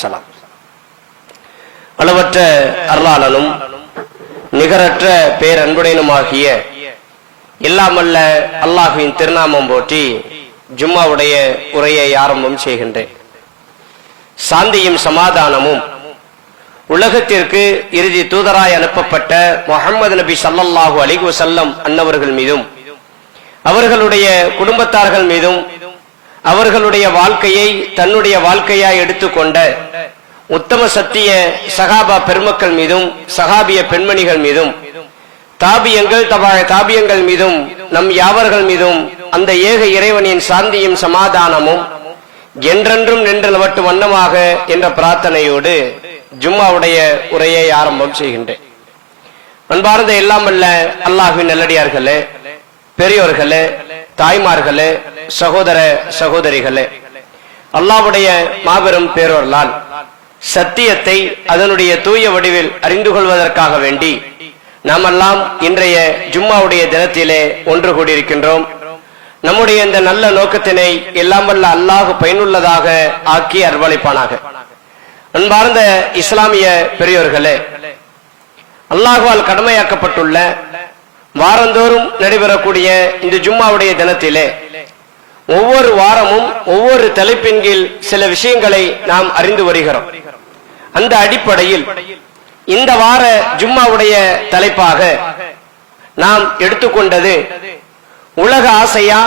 சலாம். அளவற்ற அருளாளனும் நிகரற்ற பேரன்புடையனுமாகிய எல்லாமல்ல அல்லாஹுவின் திருநாமம் போற்றி ஜும்மாவுடைய உரையை ஆரம்பம் செய்கின்றேன். சாந்தியும் சமாதானமும் உலகத்திற்கு இறுதி தூதராய் அனுப்பப்பட்ட முஹம்மது நபி ஸல்லல்லாஹு அலைஹி வஸல்லம் அன்னவர்கள் மீதும் அவர்களுடைய குடும்பத்தார்கள் மீதும் அவர்களுடைய வாழ்க்கையை தன்னுடைய வாழ்க்கையாய் எடுத்துக்கொண்ட உத்தம சத்திய சஹாபா பெருமக்கள் மீதும் சஹாபிய பெண்மணிகள் மீதும் தாபியங்கள் மீதும் நம் யாவர்கள் மீதும் அந்த ஏக இறைவனின் சாந்தியும் சமாதானமும் என்றென்றும் நின்று நிலவட்டும் வண்ணமாக என்ற பிரார்த்தனையோடு ஜும்மாவுடைய உரையை ஆரம்பம் செய்கின்றேன். அன்பார்ந்த எல்லாமல்ல அல்லாஹ்வின் நல்லடியார்களே, பெரியோர்களே, தாய்மார்களே, சகோதர சகோதரிகளே, அல்லாஹ்வுடைய மாபெரும் பேரொருளால் சத்தியத்தை அதனுடைய தூய வடிவில் அறிந்து கொள்வதற்காக வேண்டி நாமெல்லாம் இன்றைய ஜும்மாவுடைய தினத்திலே ஒன்று கூடியிருக்கின்றோம். நம்முடைய இந்த நல்ல நோக்கத்தினை எல்லாம் வல்ல அல்லாஹ் பயனுள்ளதாக ஆக்கி அர்ப்பணிப்பானாக. அன்பார்ந்த இஸ்லாமிய பெரியோர்களே, அல்லாஹ்வால் கடமையாக்கப்பட்டுள்ள வாரந்தோறும் நடைபெறக்கூடிய இந்த ஜும்மாவுடைய தினத்திலே ஒவ்வொரு வாரமும் ஒவ்வொரு தலைப்பின் கீழ் சில விஷயங்களை நாம் அறிந்து வருகிறோம். அந்த அடிப்படையில் இந்த வார ஜும்மாவுடைய தலைப்பாக நாம் எடுத்துக்கொண்டது உலக ஆசையா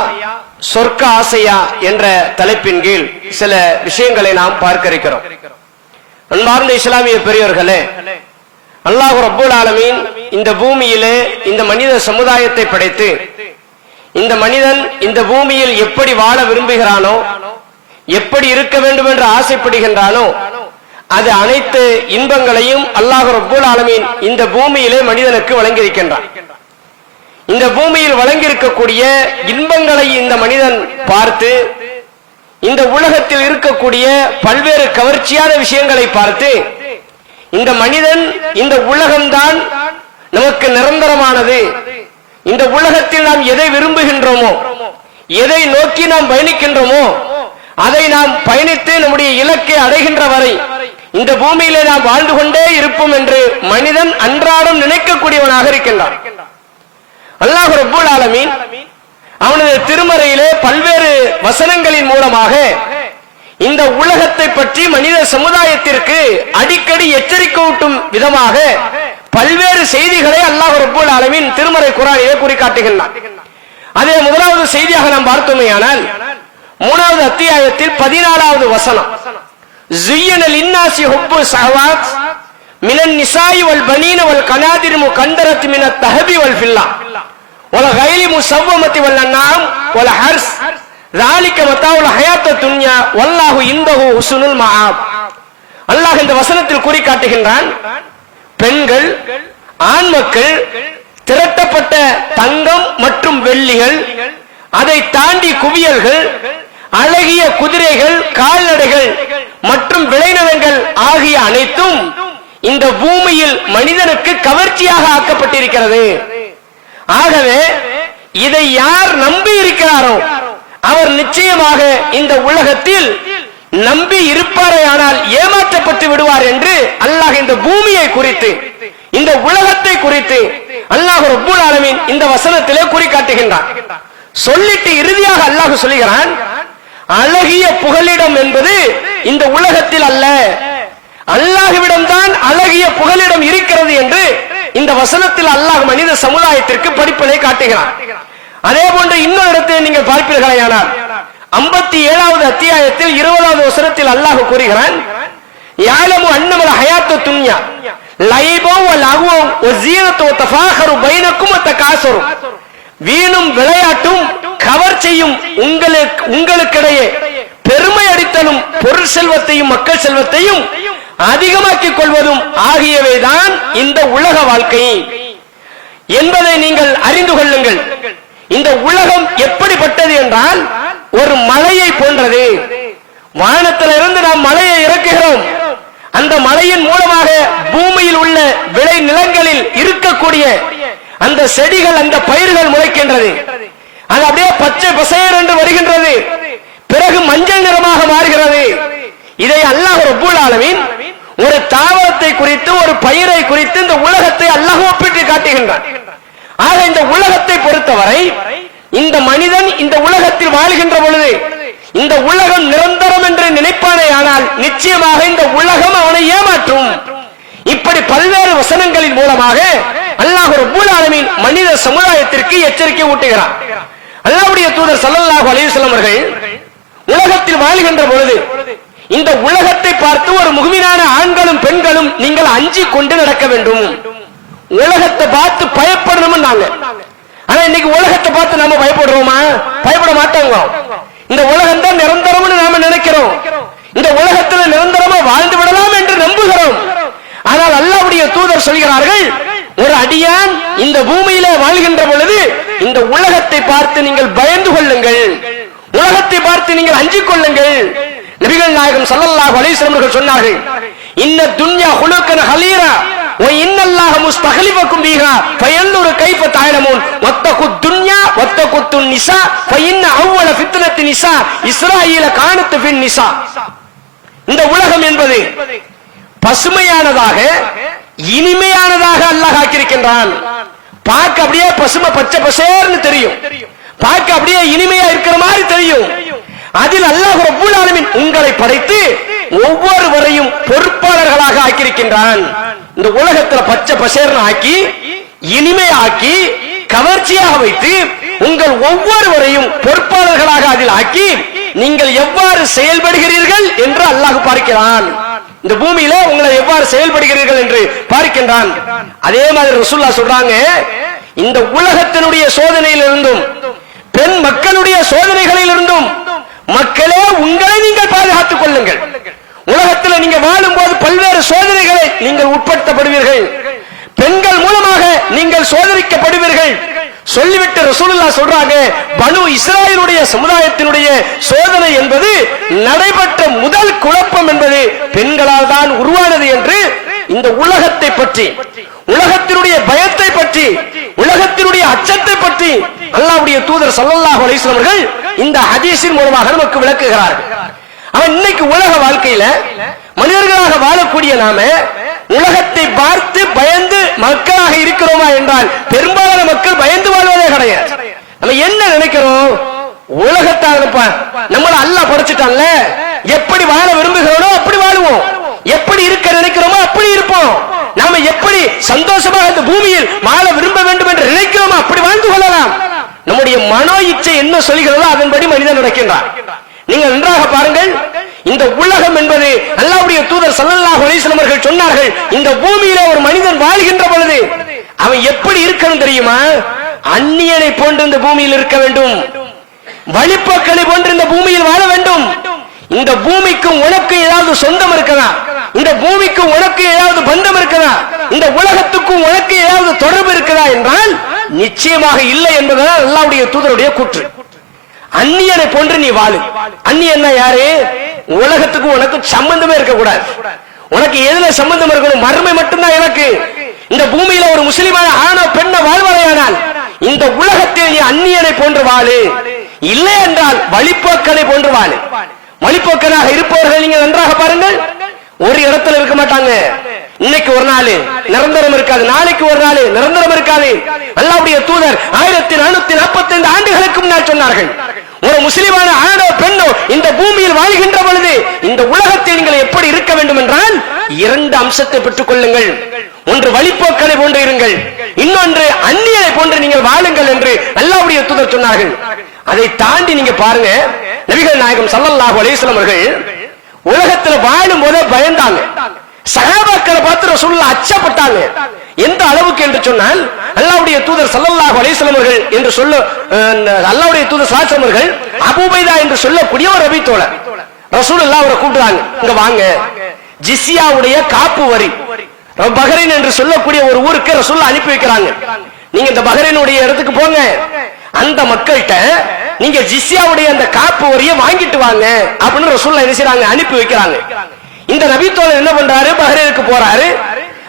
சொர்க்க ஆசையா என்ற தலைப்பின் கீழ் சில விஷயங்களை நாம் பார்க்க இருக்கிறோம். அன்பார்ந்த இஸ்லாமிய பெரியோர்களே, அல்லாஹ் ரப்பல் ஆலமீன் இந்த பூமியிலே இந்த மனித சமுதாயத்தை படைத்து இந்த மனிதன் இந்த பூமியில் எப்படி வாழ விரும்புகிறானோ, எப்படி இருக்க வேண்டும் என்று ஆசைப்படுகின்றானோ, அது அனைத்து இன்பங்களையும் அல்லாஹ் ரப்பல் ஆலமீன் இந்த பூமியிலே மனிதனுக்கு வழங்கியிருக்கின்றான். இந்த பூமியில் வழங்கியிருக்கக்கூடிய இன்பங்களை இந்த மனிதன் பார்த்து இந்த உலகத்தில் இருக்கக்கூடிய பல்வேறு கவர்ச்சியான விஷயங்களை பார்த்து இந்த மனிதன் இந்த உலகம்தான் நமக்கு நிரந்தரமானது, இந்த உலகத்தில் நாம் எதை விரும்புகின்றோமோ, எதை நோக்கி நாம் பயணிக்கின்றோமோ, அதை நாம் பயணித்து நம்முடைய இலக்கை அடைகின்ற வரை இந்த பூமியிலே நாம் வாழ்ந்து கொண்டே இருப்போம் என்று மனிதன் அன்றாடம் நினைக்கக்கூடியவனாக இருக்கின்றான். அல்லாஹ் ரப்பல் ஆலமீன் அவனது திருமறையிலே பல்வேறு வசனங்களின் மூலமாக இந்த உலகத்தை பற்றி மனித சமுதாயத்திற்கு அடிக்கடி எச்சரிக்கையூட்டும் விதமாக பல்வேறு செய்திகளை அல்லாஹ் ரப்பல் ஆலமீன் திருமறை குர்ஆனிலே குறிக்காட்டுகின்றான். அதே முதலாவது செய்தியாக நாம் பார்த்தோமேயானால் 3வது அத்தியாயத்தில் 14வது வசனம், زين للناس حب الشهوات من النساء والبنين والقناطير المقنطرة من الذهب والفضة والخيل المسومة والأنعام والحرث ذلك متاع الحياة الدنيا والله عنده حسن المآب. அல்லாஹ் இந்த வசனத்தில் கூறி காட்டுகின்றான், பெண்கள் ஆண் மக்கள் திரட்டப்பட்ட தங்கம் மற்றும் வெள்ளிகள், அதை தாண்டி குவியல்கள், அழகிய குதிரைகள், கால்நடைகள் மற்றும் விளைநிலங்கள் ஆகிய அனைத்தும் இந்த பூமியில் மனிதனுக்கு கவர்ச்சியாக ஆக்கப்பட்டிருக்கிறது. ஆகவே இதை யார் நம்பி இருக்கிறாரோ அவர் நிச்சயமாக இந்த உலகத்தில் நம்பி இருப்பாரே ஆனால் ஏமாற்றப்பட்டு விடுவார் என்று அல்லாஹ் இந்த பூமியை குறித்து இந்த உலகத்தை குறித்து அல்லாஹ் ரப்பல் ஆலமீன் இந்த வசனத்திலே குறிக்காட்டுகின்றான். சொல்லிட்டு இறுதியாக அல்லாஹ் சொல்லுகிறான், அழகிய புகலிடம் என்பது இந்த உலகத்தில் அல்ல, அல்லாஹ்விடம்தான் அழகிய புகலிடம் இருக்கிறது என்று இந்த வசனத்தில் அல்லாஹ் மனித சமுதாயத்திற்கு படிப்பினை காட்டுகிறான். அதே போன்று இன்னொரு இடத்தில் நீங்கள் பார்ப்பீர்களானால் 57வது அத்தியாயத்தில் 20வது வசனத்தில் அல்லாஹ் கூறுகிறான், யாலமு அன்னமல் ஹயாத்து துன்யா லைபும் வலஹுவும் வஸீனத்து வதஃபாஹரு பைனக்கும் வதகாஸரு, வீணும் விளையாட்டும் கவர்ச்சியும் உங்களுக்கிடையே பெருமை அடித்தலும் பொருள் செல்வத்தையும் மக்கள் செல்வத்தையும் அதிகமாக்கிக் கொள்வதும் ஆகியவைதான் இந்த உலக வாழ்க்கை என்பதை நீங்கள் அறிந்து கொள்ளுங்கள். இந்த உலகம் எப்படிப்பட்டது என்றால் ஒரு மலையை போன்றது. வானத்திலிருந்து நாம் மலையை இறக்குகிறோம், அந்த மலையின் மூலமாக பூமியில் உள்ள விளை நிலங்களில் இருக்கக்கூடிய அந்த செடிகள் அந்த பயிர்கள் முளைக்கின்றது, அது அப்படியே பச்சை பசேர் என்று வருகின்றது, பிறகு மஞ்சள் நிறமாக மாறுகிறது. இதை அல்லாஹ் ரப்பல் ஆலமீன் ஒரு தாவரத்தை குறித்து, ஒரு பயிரை குறித்து இந்த உலகத்தை அல்லாஹ் ஒப்பிட்டு காட்டுகின்றான். ஆக இந்த உலகத்தை பொறுத்தவரை இந்த மனிதன் இந்த உலகத்தில் வாழ்கின்ற பொழுது இந்த உலகம் நிரந்தரம் என்று நினைப்பானே, ஆனால் நிச்சயமாக இந்த உலகம் அவனை ஏமாற்றும். இப்படி பல்வேறு வசனங்களின் மூலமாக அல்லாஹ் ரப்பல் ஆலமீன் மனித சமுதாயத்திற்கு எச்சரிக்கை ஊட்டுகிறான். அல்லாஹ்வுடைய தூதர் ஸல்லல்லாஹு அலைஹி வஸல்லம் அவர்கள் உலகத்தில் வாழ்கின்ற பொழுது இந்த உலகத்தை பார்த்து ஒரு முஃமினான ஆண்களும் பெண்களும் நீங்கள் அஞ்சி கொண்டு நடக்க வேண்டும், உலகத்தை பார்த்து பயப்படணும். ஆனா இன்னைக்கு உலகத்தை பார்த்து நாம பயப்படுறோமா? பயப்பட மாட்டாங்க. இந்த உலகம் தான் நிரந்தரம்னு நாம நினைக்கிறோம். இந்த உலகத்துல நிரந்தரமா வாழ்ந்து விடலாம் என்று நம்புகிறோம். ஆனால் அல்லாஹ்வுடைய தூதர் சொல்கிறார்கள், ஒரு அடியான் இந்த பூமியில வாழ்கின்ற பொழுது இந்த உலகத்தை பார்த்து நீங்கள் பயந்து கொள்ளுங்கள், உலகத்தை பார்த்து நீங்கள் அஞ்சிக் கொள்ளுங்கள். நபிகள் நாயகம் ஸல்லல்லாஹு அலைஹி வஸல்லம் அவர்கள் சொன்னார்கள், இன்ன துன்யா ஹுலுகன் ஹலீரா வ இன்னல்லாஹ முஸ்தக்லிஃபுக்கும் பிஹா ஃபயன்துரு கைஃப தஅலமூன் வத்தகுத் துன்யா வத்தகுத்துன் நிசா ஃபஇன்ன அவ்வல ஃபித்னத்தி நிசா இஸ்ராயீல கானத் ஃபின் நிசா. இந்த உலகம் என்பது பசுமையானதாக இனிமையானதாக அல்லாஹ் ஆக்கியிருக்கின்றான். பார்க்க அப்படியே பசுமை பச்சை பசேர்னு தெரியும், பார்க்க அப்படியே இனிமையா இருக்கிற மாதிரி தெரியும். அதில் அல்லாஹ் ரப்பல் ஆலமீன் உங்களை படைத்து ஒவ்வொருவரையும் பொறுப்பாளர்களாக ஆக்கியிருக்கின்றான். இந்த உலகத்துல பச்சை பசேர்னு ஆக்கி இனிமையாக்கி கவர்ச்சியாக வைத்து உங்கள் ஒவ்வொருவரையும் பொறுப்பாளர்களாக அதில் ஆக்கி நீங்கள் எவ்வாறு செயல்படுகிறீர்கள் என்று அல்லாஹ் பார்க்கிறான். இந்த பூமியில உங்களை எவ்வாறு செயல்படுகிறீர்கள் என்று பார்க்கின்றான். அதே மாதிரி ரசூலுல்லாஹ் சொல்றாங்க, இந்த உலகத்தினுடைய சோதனையிலிருந்தும் பெண் மக்களுடைய சோதனைகளில் இருந்தும் மக்களே உங்களை நீங்கள் பாதுகாத்துக் கொள்ளுங்கள். உலகத்தில் நீங்க வாழும் போது பல்வேறு சோதனைகளை நீங்கள் உட்படுத்தப்படுவீர்கள், பெண்கள் மூலமாக நீங்கள் சோதனைக்கப்படுவீர்கள் சொல்லிவிட்டு ரசூலுல்லாஹ் சொல்றாங்க, பனு இஸ்ராயேலுடைய சமுதாயத்தினுடைய சோதனை என்பது நடைபெற்ற முதல் குழப்பம் என்பது பெண்களால் தான் உருவானது என்று இந்த உலகத்தை பற்றி, உலகத்தினுடைய பயத்தை பற்றி, உலகத்தினுடைய அச்சத்தை பற்றி அல்லாஹ்வுடைய தூதர் ஸல்லல்லாஹு அலைஹி வஸல்லம் அவர்கள் இந்த ஹதீஸின் மூலமாக நமக்கு விளக்குகிறார்கள். அவன் இன்னைக்கு உலக வாழ்க்கையில மனிதர்களாக வாழக்கூடிய நாம உலகத்தை பார்த்து பயந்து மக்களாக இருக்கிறோமா என்றால் பெரும்பாலான மக்கள் பயந்து வாழ்வதே கிடையாது. நம்ம என்ன நினைக்கிறோம்? உலகத்தால் நம்மள அல்லாஹ் படைச்சிட்டான்ல, எப்படி வாழ விரும்புகிறோமோ அப்படி வாழுவோம், எப்படி இருக்க நினைக்கிறோமோ அப்படி இருப்போம். நாம எப்படி சந்தோஷமாக இந்த பூமியில் வாழ விரும்ப வேண்டும் என்று நினைக்கிறோமோ அப்படி வாழ்ந்து கொள்ளலாம். நம்முடைய மனோ இச்சை என்ன சொல்கிறதோ அதன்படி மனிதன் நடக்கின்றான். நீங்கள் நன்றாக பாருங்கள், இந்த உலகம் என்பது அல்லாஹ்வுடைய தூதர் ஸல்லல்லாஹு அலைஹி வஸல்லம் அவர்கள் சொன்னார்கள், இந்த பூமியில ஒரு மனிதன் வாழ்கின்ற பொழுது அவன் எப்படி இருக்கணும் தெரியுமா? அந்நியனை போன்று இந்த பூமியில் இருக்க வேண்டும், வழிப்போக்கனை போன்று இந்த பூமியில் வாழ வேண்டும். இந்த பூமிக்கும் உனக்கு ஏதாவது சொந்தம் இருக்குதா? இந்த பூமிக்கும் உனக்கு ஏதாவது பந்தம் இருக்குதா? இந்த உலகத்துக்கும் உனக்கு ஏதாவது தொடர்பு இருக்குதா என்றால் நிச்சயமாக இல்லை என்பதுதான் அல்லாஹ்வுடைய தூதருடைய கூற்று. அந்நியனை போன்று நீ வாழு. அந்நியன் யாரு? உலகத்துக்கு உனக்கு சம்பந்தமே இருக்க கூடாது. உனக்கு எதுல சம்பந்தம் இருக்கணும்? மறுமை மட்டும்தான் எனக்கு. இந்த பூமியில ஒரு முஸ்லிமான ஆணோ பெண்ணோ வாழ்வாரையானால் இந்த உலகத்தில் நீ அந்நியனை போன்று வாழு, இல்லை என்றால் வழிப்போக்கனை போன்று வாழு. வழிப்போக்கனாக இருப்பவர்கள் நீங்க நன்றாக பாருங்கள், ஒரு இடத்துல இருக்க மாட்டாங்க. இன்னைக்கு ஒரு நாள் நிரந்தரம் இருக்காது, நாளைக்கு ஒரு நாள் நிரந்தரம் இருக்காது. அல்லாஹ்வுடைய தூதர் 1445 ஆண்டுகளுக்கு முன்னால் சொன்னார்கள், ஒரு முஸ்லிமான ஆணோ பெண்ணோ இந்த பூமியில் வாழ்கின்ற பொழுது இந்த உலகத்தில் நீங்கள் எப்படி இருக்க வேண்டும் என்றால் இரண்டு அம்சத்தை பெற்றுக் கொள்ளுங்கள். ஒன்று வழிப்போக்கனை போன்று இருங்கள், இன்னொன்று அந்நியனை போன்று நீங்கள் வாழுங்கள் என்று அல்லாஹ்வுடைய தூதர் சொன்னார்கள். அதை தாண்டி நீங்க பாருங்க, நபிகள் நாயகம் ஸல்லல்லாஹு அலைஹி வஸல்லம் அவர்கள் உலகத்துல வாழும் போதே பயந்தாங்க. சஹாபாக்களை பார்த்து ரசூலுல்லாஹ் அச்சப்பட்டாங்க. எந்த அளவுக்கு என்று சொன்னால் அல்லாஹ்வுடைய தூதர் ஸல்லல்லாஹு அலைஹி வஸல்லம் அவர்கள் என்று சொல்ல அல்லாஹ்வுடைய தூதர் ஸல்லல்லாஹு அலைஹி வஸல்லம் அவர்கள் அபூ உபைதா என்று சொல்லக்கூடிய ஒரு நபி தோழர் ரசூலுல்லாஹ் அவரை கூப்பிடுறாங்க, இங்க வாங்க, ஜிஸ்யாவுடைய காப்பு வரி பஹ்ரைன் என்று சொல்லக்கூடிய ஒரு ஊருக்கு ரசூலுல்லாஹ் அனுப்பி வைக்கிறாங்க. நீங்க இந்த பஹ்ரைனுடைய இடத்துக்கு போங்க, அந்த மக்கள்கிட்ட நீங்க ஜிஸ்யாவுடைய அந்த காப்பு வரியை வாங்கிட்டு வாங்க அப்படின்னு ரசூலுல்லாஹ் என்ன செய்றாங்க? அனுப்பி வைக்கிறாங்க. இந்த நபி தோழர் என்ன பண்றாரு? பஹ்ரைனுக்கு போறாரு.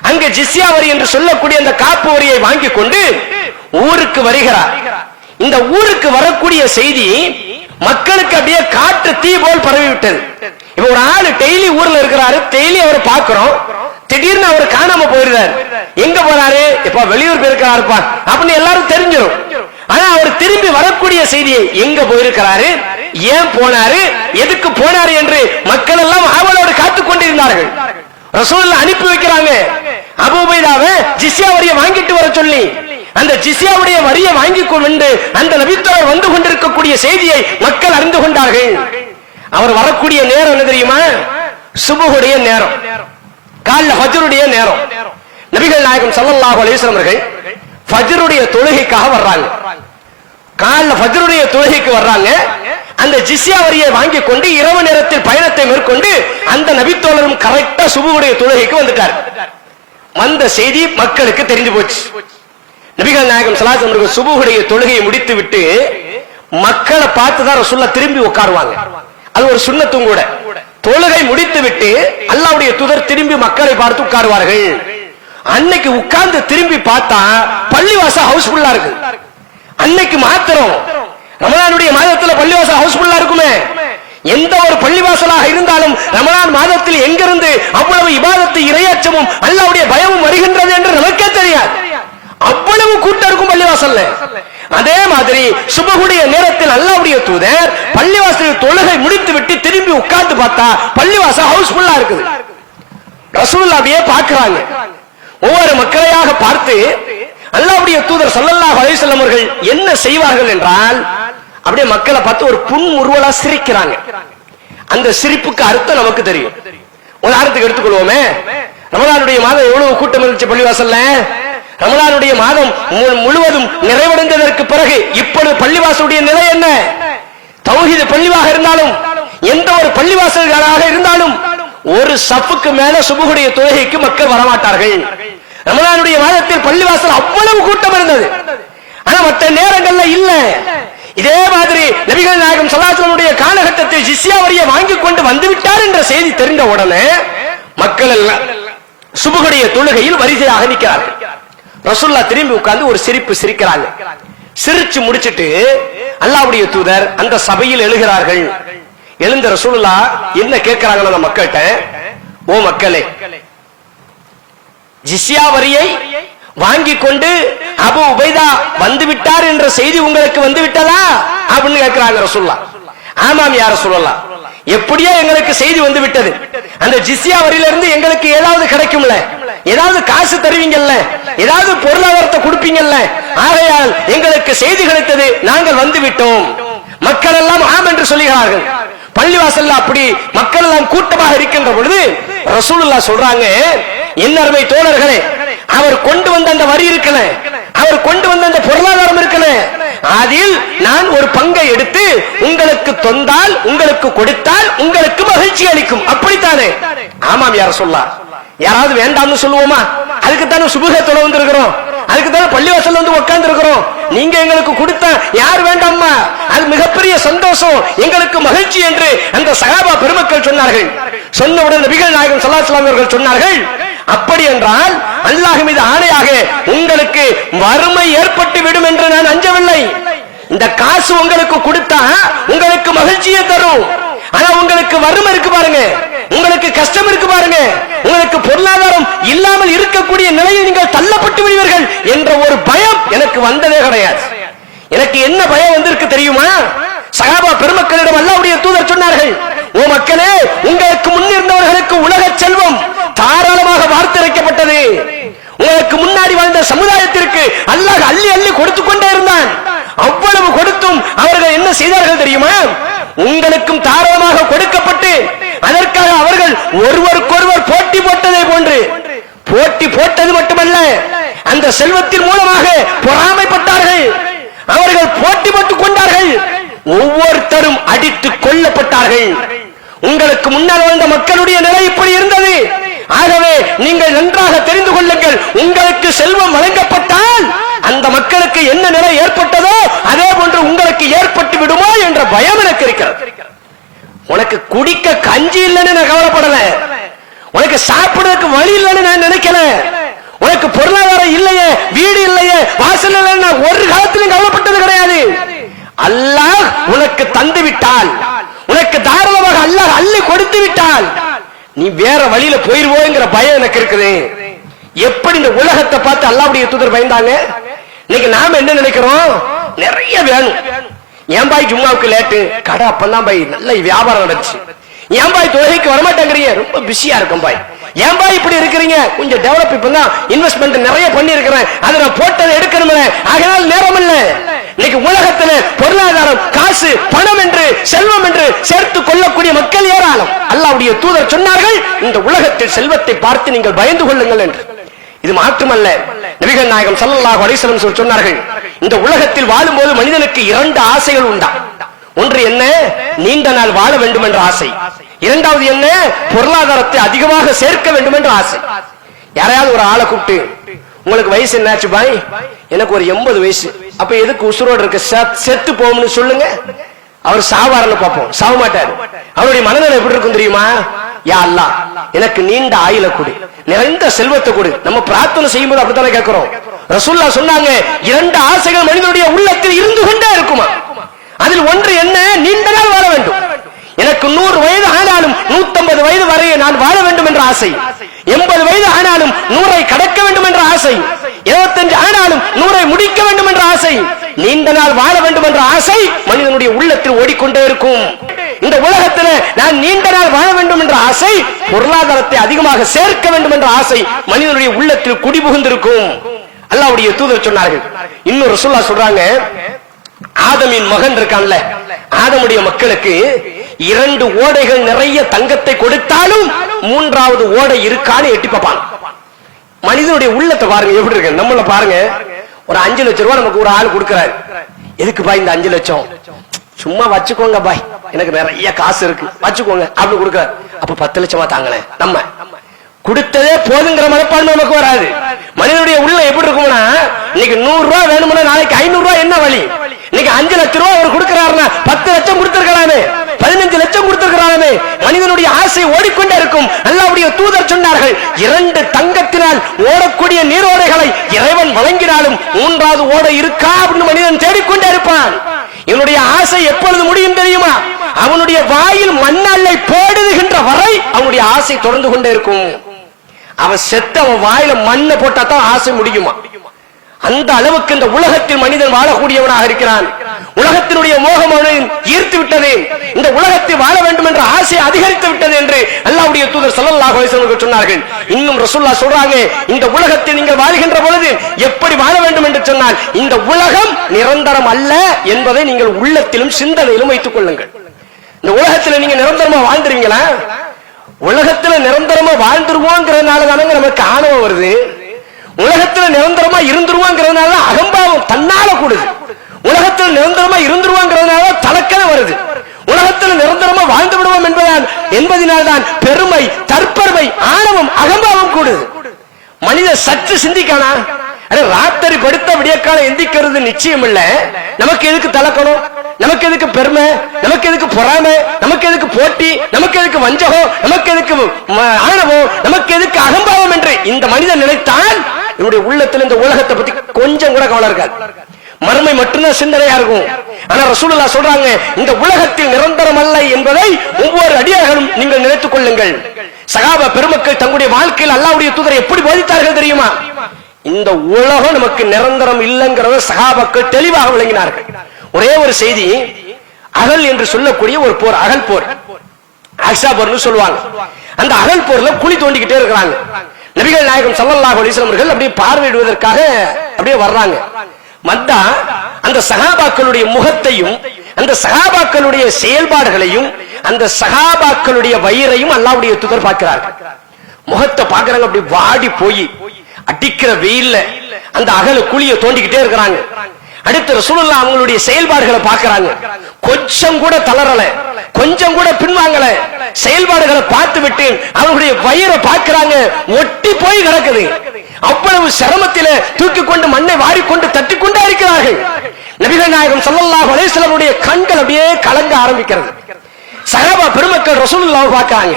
அங்க ஜிஸ்யா வரி என்று சொல்லக்கூடிய அந்த காப்பு வரியை வாங்கி கொண்டு ஊருக்கு வருகிறார். இந்த ஊருக்கு வரக்கூடிய செய்தி மக்களுக்கு அப்படியே காற்று தீ போல் பரவி விட்டது. இப்ப ஒரு ஆளு டெய்லி ஊர்ல இருக்கிறாரு, டெய்லி அவரை பாக்குறோம், திடீர்னு அவர் காணாம போயிருந்தாரு. எங்க போறாரு? இப்ப வெளியூர் போயிருக்கிறாருப்பா அப்படின்னு எல்லாரும் தெரிஞ்சிடும். ஆனா அவர் திரும்பி வரக்கூடிய செய்தியை எங்க போயிருக்கிறாரு, ஏன் போனாரு, எதுக்கு போனாரு என்று மக்கள் எல்லாம் ஆவலோடு காத்துக் கொண்டிருந்தார்கள். ரசூலுல்லாஹ் அனுப்பி வைக்கிறாங்க அபூ உபைதாவை ஜிஸ்யா வரியை வாங்கிட்டு வர சொல்லி. அந்த ஜிஸ்யாவுடைய வரியை வாங்கி கொண்டு அந்த நபித்தோழர் வந்து கொண்டிருக்கக்கூடிய செய்தியை மக்கள் அறிந்து கொண்டார்கள். அவர் வரக்கூடிய நேரம் என்ன தெரியுமா? சுபஹுடைய நேரம், காலைல ஃபஜ்ருடைய நேரம். நபிகள் நாயகம் ஸல்லல்லாஹு அலைஹி வஸல்லம் அவர்கள் ஃபஜ்ருடைய தொழுகைக்காக வர்றாங்க. காலைல ஃபஜ்ருடைய தொழுகைக்கு வர்றாங்க. அந்த ஜிஸ்யா வரியை வாங்கி கொண்டு இரவு நேரத்தில் பயணத்தை மேற்கொண்டு அந்த நபித்தோழரும் கரெக்டா சுபஹுடைய தொழுகைக்கு வந்துட்டார். வந்த செய்தி மக்களுக்கு தெரிஞ்சு போச்சு. நபிகள் நாயகம் ஸல்லல்லாஹு அலைஹி வஸல்லம் சுபஹுடைய தொழுகையை முடித்து விட்டு மக்களை பார்த்துதான் ரசூலுல்லாஹ் திரும்பி உட்காருவாங்க. அது ஒரு சுன்னத்தும் கூட. தொழுகை முடித்து விட்டு அல்லாஹ்வுடைய தூதர் திரும்பி மக்களை பார்த்து உட்காருவார்கள். அன்னைக்கு உட்கார்ந்து திரும்பி பார்த்தா பள்ளிவாசல் ஹவுஸ்ஃபுல்லா இருக்கு. அன்னைக்கு மாத்திரம் ரமலானுடைய மாதத்துல பள்ளிவாசல் ஹவுஸ்ஃபுல்லா இருக்குமே. எந்த ஒரு பள்ளிவாசலாக இருந்தாலும் ரமலான் மாதத்தில் எங்கிருந்து அவ்வளவு இபாதத்து, இறையச்சமும் அல்லாஹ்வுடைய பயமும் வருகின்றது என்று நமக்கே தெரியாது. அவ்வளவு கூட்டம் இருக்கும் பள்ளிவாசல்ல. அதே மாதிரி சுபஹுடைய நேரத்தில் அல்லாஹ்வுடைய தூதர் பள்ளிவாசலில் தொழுகை முடித்து விட்டு திரும்பி உட்கார்ந்து பார்த்தா பள்ளிவாசல் ஹவுஸ்ஃபுல்லா இருக்குது. ரசூலுல்லாஹ் அப்படியே பார்க்கறாங்க. ஒவ்வொரு மக்களையாக பார்த்து அல்லாஹ்வுடைய தூதர் ஸல்லல்லாஹு அலைஹி வஸல்லம் அவர்கள் என்ன செய்வார்கள் என்றால், அப்படியே மக்களை பார்த்து ஒரு புன்முறுவலா சிரிக்கிறாங்க. அந்த சிரிப்புக்கு அர்த்தம் நமக்கு தெரியும். உதாரணத்துக்கு எடுத்துக்கொள்வோமே, ரமலானுடைய மாதம் எவ்வளவு கூட்டம் இருந்துச்சு பள்ளிவாசல்ல. ரமலானுடைய மாதம் முழுவதும் நிறைவடைந்ததற்கு பிறகு இப்பொழுது பள்ளிவாசலுடைய நிலை என்ன? தௌஹீத் பள்ளிவாக இருந்தாலும் எந்த ஒரு பள்ளிவாசல்களாக இருந்தாலும் ஒரு சஃப்புக்கு மேல சுபஹுடைய தொழுகைக்கு மக்கள் வரமாட்டார்கள். ரமலானுடைய மாதத்தில் பள்ளிவாசல் அவ்வளவு கூட்டம் இருந்தது. ஆனா மற்ற நேரங்கள்ல இல்ல. இதே மாதிரி நபிகள் நாயகம் ஸல்லல்லாஹு அலைஹி வஸல்லம் காலகட்டத்தில் ஜிஸ்யா வரியை வாங்கி கொண்டு வந்துவிட்டார் என்ற செய்தி தெரிந்த உடனே மக்கள் எல்லாம் சுபஹுடைய தொழுகையில் வரிசையாக நிற்கிறார்கள். ரசூலுல்லாஹ் திரும்பி உட்கார்ந்து ஒரு சிரிப்பு சிரிக்கிறாங்க. சிரிச்சு முடிச்சிட்டு அல்லாஹ்வுடைய தூதர் அந்த சபையில் எழுகிறார்கள். எழுந்த ரசூலுல்லாஹ் என்ன கேட்கிறாங்க அந்த மக்கள்கிட்ட, ஓ மக்களே, ஜிஸ்யா வரியை வாங்கி கொண்டு அபூ உபைதா வந்து விட்டார் என்ற செய்தி உங்களுக்கு வந்து விட்டதா அப்படின்னு கேட்கிறாங்க ரசூலுல்லாஹ். ஆமாம் யா ரசூலுல்லாஹ், எப்படியோ எங்களுக்கு செய்தி வந்து விட்டது. அந்த ஜிஸ்யா வரியிலிருந்து எங்களுக்கு ஏதாவது கிடைக்கும்ல, ஏதாவது காசு தருவீங்கல்ல, ஏதாவது பொருளாதாரத்தை கொடுப்பீங்கல்ல, ஆகையால் எங்களுக்கு செய்தி கிடைத்தது, நாங்கள் வந்து விட்டோம். மக்கள் எல்லாம் ஆம் என்று சொல்லுகிறார்கள். பள்ளிவாசல்ல அப்படி மக்கள் எல்லாம் கூட்டமாக இருக்கின்ற பொழுது ரசூலுல்லாஹ் சொல்றாங்க, இன்னருமை தோழர்களே, அவர் கொண்டு வந்த அந்த வரி இருக்கல, அவர் கொண்டு வந்த அந்த பொருளாதாரம் இருக்கல, அதில் நான் ஒரு பங்கை எடுத்து உங்களுக்கு தொந்தால், உங்களுக்கு கொடுத்தால் உங்களுக்கு மகிழ்ச்சி அளிக்கும். அப்படித்தானே? ஆமாம் யா ரசூலுல்லாஹ். யாராவது வேண்டாம்னு சொல்லுவோமா? அதுக்குத்தானே சுபஹ தொலை வந்திருக்கிறோம், அதுக்குத்தானே பள்ளிவாசல் வந்து உட்கார்ந்து இருக்கிறோம். நீங்க எங்களுக்கு கொடுத்தா யார் வேண்டாமா? அது மிகப்பெரிய சந்தோஷம், எங்களுக்கு மகிழ்ச்சி என்று அந்த சஹாபா பெருமக்கள் சொன்னார்கள். சொன்னவுடன் நபிகள் நாயகம் ஸல்லல்லாஹு அலைஹி வஸல்லம் அவர்கள் சொன்னார்கள், அப்படி என்றால் அல்லாஹ் மீது ஆணையாக உங்களுக்கு வறுமை ஏற்பட்டு விடும் என்று நான் அஞ்சவில்லை. இந்த காசு உங்களுக்கு கொடுத்தா உங்களுக்கு மகிழ்ச்சியை தரும். ஆனா உங்களுக்கு வறுமை இருக்கு பாருங்க, உங்களுக்கு கஷ்டம் இருக்கு பாருங்க, உங்களுக்கு பொருளாதாரம் இல்லாமல் இருக்கக்கூடிய நிலையில் நீங்கள் தள்ளப்பட்டு விடுவீர்கள் என்ற ஒரு பயம் எனக்கு வந்ததே கிடையாது. எனக்கு என்ன பயம் வந்திருக்கு தெரியுமா? சஹாபா பெருமக்களிடம் அல்லாஹ்வுடைய தூதர் சொன்னார்கள், ஓ மக்களே, உங்களுக்கு முன்னிருந்தவர்களுக்கு உலக செல்வம் தாராளமாக வார்த்தரைக்கப்பட்டது. உங்களுக்கு முன்னாடி வாழ்ந்த சமுதாயத்திற்கு அல்லாஹ் அள்ளி அள்ளி கொடுத்து கொண்டே இருந்தான். அவ்வளவு கொடுத்தும் அவர்கள் என்ன செய்தார்கள் தெரியுமா? உங்களுக்கும் தாராளமாக கொடுக்கப்பட்டு அதற்காக அவர்கள் ஒருவருக்கொருவர் போட்டி போட்டதை போன்று போட்டி போட்டது மட்டுமல்ல, அந்த செல்வத்தின் மூலமாக பொறாமைப்பட்டார்கள். அவர்கள் போட்டி போட்டுக் கொண்டார்கள். ஒவ்வொருத்தரும் அடித்துக் கொல்லப்பட்டார்கள். உங்களுக்கு முன்னால் வாழ்ந்த மக்களுடைய நிலை இப்படி இருந்தது. ஆகவே நீங்கள் நன்றாக தெரிந்து கொள்ளுங்கள், உங்களுக்கு செல்வம் வழங்கப்பட்டால் அந்த மக்களுக்கு என்ன நிலை ஏற்பட்டதோ அதே போன்று உங்களுக்கு ஏற்பட்டு விடுமோ என்ற பயம் எனக்கு இருக்கிறது. உனக்கு குடிக்க கஞ்சி இல்லைன்னு நான் கவலைப்படல, உனக்கு சாப்பிடுறதுக்கு வழி இல்லைன்னு நான் நினைக்கல, உனக்கு பொருளாதாரம் இல்லையே, வீடு இல்லையே, வாசல் இல்லைன்னு நான் ஒரு காலத்திலும் கவலைப்பட்டது கிடையாது. அல்லாஹ் உனக்கு தந்து விட்டால், உனக்கு தாராளமாக அல்லாஹ் அள்ளி கொடுத்து விட்டால் நீ வேற வழியில போயிருவோங்கிற பயம் எனக்கு இருக்குது. எப்படி இந்த உலகத்தை பார்த்து அல்லாஹ்வுடைய தூதர் பயந்தாங்க? இன்னைக்கு நாம என்ன நினைக்கிறோம்? நிறைய வேணும். ஏன் பாய் ஜும்மாவுக்கு லேட்டு? கடை அப்பதான் பாய் நல்ல வியாபாரம் நடந்துச்சு. ஏன் பாய் தொழுகைக்கு வரமாட்டேங்கிறீங்க? ரொம்ப பிஸியா இருக்கும் பாய். ஏன் பாய் இப்படி இருக்கிறீங்க? கொஞ்சம் டெவலப் இப்பதான் இன்வெஸ்ட்மெண்ட் நிறைய பண்ணி இருக்கிறேன், அதை நான் போட்டதை எடுக்கணும், அதனால நேரம் இல்ல. இன்னைக்கு உலகத்துல பொருளாதாரம், காசு, பணம் என்று செல்வம் என்று சேர்த்து கொள்ளக்கூடிய மக்கள் ஏராளம். அல்லாஹ்வுடைய தூதர் சொன்னார்கள், இந்த உலகத்தில் செல்வத்தை பார்த்து நீங்கள் பயந்து கொள்ளுங்கள் என்று. இது மாற்றமல்ல, நபிகள் நாயகம் ஸல்லல்லாஹு அலைஹி வஸல்லம் சொன்னார்கள், இந்த உலகத்தில் வாழும்போது மனிதனுக்கு 2 ஆசைகள் உண்டா. ஒன்று என்ன? நீண்ட நாள் வாழ வேண்டும் என்ற ஆசை. இரண்டாவது என்ன? பொருளாதாரத்தை அதிகமாக சேர்க்க வேண்டும் என்ற ஆசை. யாரையாவது ஒரு ஆளை கூப்பிட்டு, உங்களுக்கு வயசு என்னாச்சு பாய்? எனக்கு ஒரு 80 வயசு. அப்ப எதுக்கு உசுரோடு இருக்க? செத்து போகும்னு சொல்லுங்க. அவர் சாவாரன்னு பார்ப்போம், சாவ மாட்டாரு. அவருடைய மனநிலை எப்படி இருக்கும் தெரியுமா? யா அல்லாஹ், எனக்கு நீண்ட ஆயுள கொடு, நிறைந்த செல்வத்தை கொடு. நம்ம பிரார்த்தனை செய்யும்போது அப்படித்தானே கேட்கிறோம். ரசூலுல்லாஹ் சொன்னாங்க, 2 ஆசைகள் மனிதனுடைய உள்ளத்தில் இருந்து கொண்டே இருக்குமா. அதில் ஒன்று என்ன? நீண்ட நாள் வாழ வேண்டும். எனக்கு 100 வயது ஆனாலும் 150 வயது வரை நான் வாழ வேண்டும் என்ற ஆசை. 80 வயது ஆனாலும் 100ஐ கடக்க வேண்டும் என்ற ஆசை. 75 ஆனாலும் 100ஐ முடிக்க வேண்டும் என்ற ஆசை. நீண்ட நாள் வாழ வேண்டும் என்ற ஆசை மனிதனுடைய உள்ளத்தில் ஓடிக்கொண்டே இருக்கும். இந்த உலகத்தில் நான் நீண்ட நாள் வாழ வேண்டும் என்ற ஆசை, பொருளாதாரத்தை அதிகமாக சேர்க்க வேண்டும் என்ற ஆசை மனிதனுடைய உள்ளத்தில் குடிபுகுந்திருக்கும். அல்லாஹ்வுடைய தூதர் சொன்னார்கள். இன்னொரு ரசூலுல்லாஹ் சொல்றாங்க, ஆதமின் மகன் இருக்கான்ல, ஆதமுடைய மக்களுக்கு 2 ஓடைகள் நிறைய தங்கத்தை கொடுத்தாலும் 3வது ஓடை இருக்கான்னு எட்டி பார்ப்பான். மனிதனுடைய உள்ளத்தை பாருங்க எப்படி இருக்கு. நம்மள பாருங்க, ஒரு 5 லட்சம் ரூபாய் நமக்கு ஒரு ஆள் கொடுக்கிறாரு. எதுக்கு பாய் இந்த 5 லட்சம்? சும்மா வச்சுக்கோங்க பாய், எனக்கு நிறைய காசு இருக்கு, வச்சுக்கோங்க அப்படின்னு கொடுக்கிறார். அப்ப 10 லட்சமா தாங்களேன். நம்ம கொடுத்ததே போதுங்கிற மனப்பான்மை நமக்கு வராது. மனிதனுடைய உள்ள எப்படி இருக்கும்னா, இன்னைக்கு 100 ரூபாய் வேணும்னா நாளைக்கு 500 ரூபாய் என்ன வழி? இன்னைக்கு 5 லட்சம் ரூபாய் அவர் கொடுக்கிறாருன்னா 10 லட்சம் கொடுத்திருக்கலாமே, 15 லட்சம் கொடுத்திருக்கிறாமே. மனிதனுடைய ஆசை ஓடிக்கொண்டே இருக்கும். அல்லாஹ்வுடைய தூதர் சொன்னார்கள், 2 தங்கத்தினால் ஓடக்கூடிய நீரோடைகளை இறைவன் வழங்கினாலும் 3வது ஓடை இருக்கா அப்படின்னு மனிதன் தேடிக்கொண்டே இருப்பான். இவனுடைய ஆசை எப்பொழுது முடியும் தெரியுமா? அவனுடைய வாயில் மண்ணல்லை போடுகின்ற வரை அவனுடைய ஆசை தொடர்ந்து கொண்டே இருக்கும். அவன் செத்து அவன் வாயில மண்ணை போட்டா தான் ஆசை முடியுமா? அந்த அளவுக்கு இந்த உலகத்தில் மனிதன் வாழக்கூடியவனாக இருக்கிறான். உலகத்தினுடைய மோகம் அவனை ஈர்த்து விட்டது. இந்த உலகத்தில் வாழ வேண்டும் என்ற ஆசை அதிகரித்து விட்டது என்று அல்லாஹ்வுடைய தூதர் ஸல்லல்லாஹு அலைஹி வஸல்லம் சொன்னார்கள். இன்னும் ரசூலுல்லாஹ் சொல்றாங்க, இந்த உலகத்தில் நீங்கள் வாழ்கின்ற பொழுது எப்படி வாழ வேண்டும் என்று சொன்னால், இந்த உலகம் நிரந்தரம் அல்ல என்பதை நீங்கள் உள்ளத்திலும் சிந்தனையிலும் வைத்துக் கொள்ளுங்கள். இந்த உலகத்தில் நீங்க நிரந்தரமா வாழ்ந்துருவீங்களா? உலகத்துல நிரந்தரமா வாழ்ந்துருவோங்கிறதுனால தானங்க நமக்கு ஆணவம் வருது. உலகத்துல நிரந்தரமா இருந்துருவாங்கிறதுனால அகம்பாவம் தன்னால கூடுது. உலகத்துல நிரந்தரமா இருந்துருவாங்கிறதுனால தலக்கன வருது. உலகத்தில் நிரந்தரமா வாழ்ந்து விடுவோம் என்பதனால்தான் பெருமை, தற்பெருமை, ஆணவம், அகம்பாவம் கூடுது. மனிதன் சற்று சிந்திக்கானா? ராத்திரி படுத்த விடியக்கால எந்திக்கிறது நிச்சயம் இல்ல. நமக்கு எதுக்கு தலக்கணும்? நமக்கு எதுக்கு பெருமை? நமக்கு எதுக்கு பொறாமை? நமக்கு எதுக்கு போட்டி? நமக்கு எதுக்கு வஞ்சகம்? நமக்கு எதுக்கு ஆணவம்? நமக்கு எதுக்கு அகம்பாவம் என்று இந்த மனிதன் நினைத்தால் என்னுடைய உள்ளத்தில் இந்த உலகத்தை பத்தி கொஞ்சம் கூட கவலை இருக்காது. மறுமை மட்டும்தான் சிந்தனையா இருக்கும். ஆனா ரசூலுல்லாஹ் சொல்றாங்க, இந்த உலகத்தில் நிரந்தரம் அல்ல என்பதை ஒவ்வொரு அடியார்களும் நீங்கள் நினைத்துக் கொள்ளுங்கள். சகாபா பெருமக்கள் தங்களுடைய வாழ்க்கையில் அல்லாஹ்வுடைய தூதரை எப்படி போதித்தார்கள் தெரியுமா? இந்த உலகம் நமக்கு நிரந்தரம் இல்லைங்கிறத சகாபாக்கள் தெளிவாக விளங்கினார்கள். ஒரே ஒரு செய்தி, அகல் என்று சொல்லக்கூடிய ஒரு போர், அகல் போர், அக்ஸா போர்னு சொல்லுவாங்க. அந்த அகல் போர்ல குழி தோண்டிக்கிட்டே இருக்கிறாங்க. நபிகள் நாயகம் ஸல்லல்லாஹு அலைஹி வஸல்லம் அவர்கள் அப்படியே பார்வையிடுவதற்காக அப்படியே வர்றாங்க. மத்தா அந்த சஹாபாக்களுடைய முகத்தையும் அந்த சஹாபாக்களுடைய செயல்பாடுகளையும் அந்த சஹாபாக்களுடைய வயிறையும் அல்லாஹ்வுடைய தூதர் பார்க்கிறார்கள். முகத்தை பார்க்கறாங்க, அப்படி வாடி போய் அடிக்கிற வெயில்ல அந்த அகல குழியை தோண்டிக்கிட்டே இருக்கிறாங்க. அடுத்து ரசூலுல்லாஹ் அவங்களுடைய செயல்பாடுகளை பார்க்கறாங்க. கொஞ்சம் கூட தளரல, கொஞ்சம் கூட பின்வாங்கல. செயல்பாடுகளை பார்த்து விட்டு அவங்களுடைய வயிறை பார்க்கறாங்க, ஒட்டி போய் கிடக்குது. அவ்வளவு சிரமத்திலே தூக்கி கொண்டு மண்ணை வாரிக்கொண்டு தட்டி கொண்டே இருக்கிறார்கள். நபிகள் நாயகம் ஸல்லல்லாஹு அலைஹி வஸல்லம் கண்கள் அப்படியே கலங்க ஆரம்பிக்கிறது. சஹாபா பெருமக்கள் ரசூலுல்லாஹ் பார்க்கறாங்க,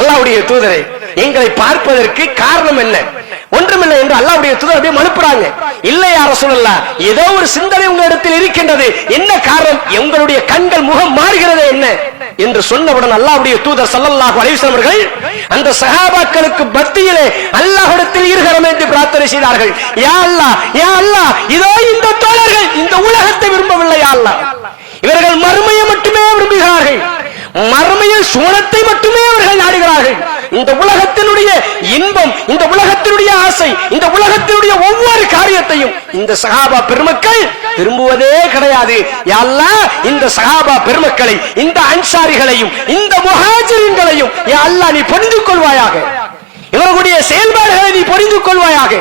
அல்லாஹ்வுடைய தூதரை எங்களை பார்ப்பதற்கு காரணம் என்ன? ஒன்றுமில்லை என்று அல்லாஹ்வுடைய தூதர் அப்படியே மழுப்புறாங்க. இல்லை யா ரசூலல்லாஹ், ஏதோ ஒரு சிந்தனை உங்களிடத்தில் இருக்கின்றது, என்ன காரணம்? உங்களுடைய கண்கள் முகம் மாறுகிறதே என்ன என்று சொன்னவுடன் அல்லாஹ்வுடைய தூதர் ஸல்லல்லாஹு அலைஹி வஸல்லம் அவர்கள் அந்த சஹாபாக்களுக்கு மத்தியிலே அல்லாஹ்விடத்தில் இருகரம் என்று பிரார்த்தனை செய்தார்கள். யா அல்லாஹ், யா அல்லாஹ், இதோ இந்த தோழர்கள் இந்த உலகத்தை விரும்பவில்லை யா அல்லாஹ், இவர்கள் மறுமையை மட்டுமே விரும்புகிறார்கள், மறுமையில் சுவனத்தை மட்டுமே அவர்கள் நாடுகிறார்கள். இந்த உலகத்தினுடைய இன்பம், இந்த உலகத்தினுடைய ஆசை, இந்த உலகத்தினுடைய ஒவ்வொரு காரியத்தையும் இந்த சஹாபா பெருமக்கள் விரும்புவதே கிடையாது. யா அல்லாஹ், இந்த சஹாபா பெருமக்களை, இந்த அன்சாரிகளையும் இந்த முஹாஜிரின்களையும் யா அல்லாஹ் நீ புரிந்து கொள்வாயாக, இவர்களுடைய செயல்பாடுகளை நீ புரிந்து கொள்வாயாக,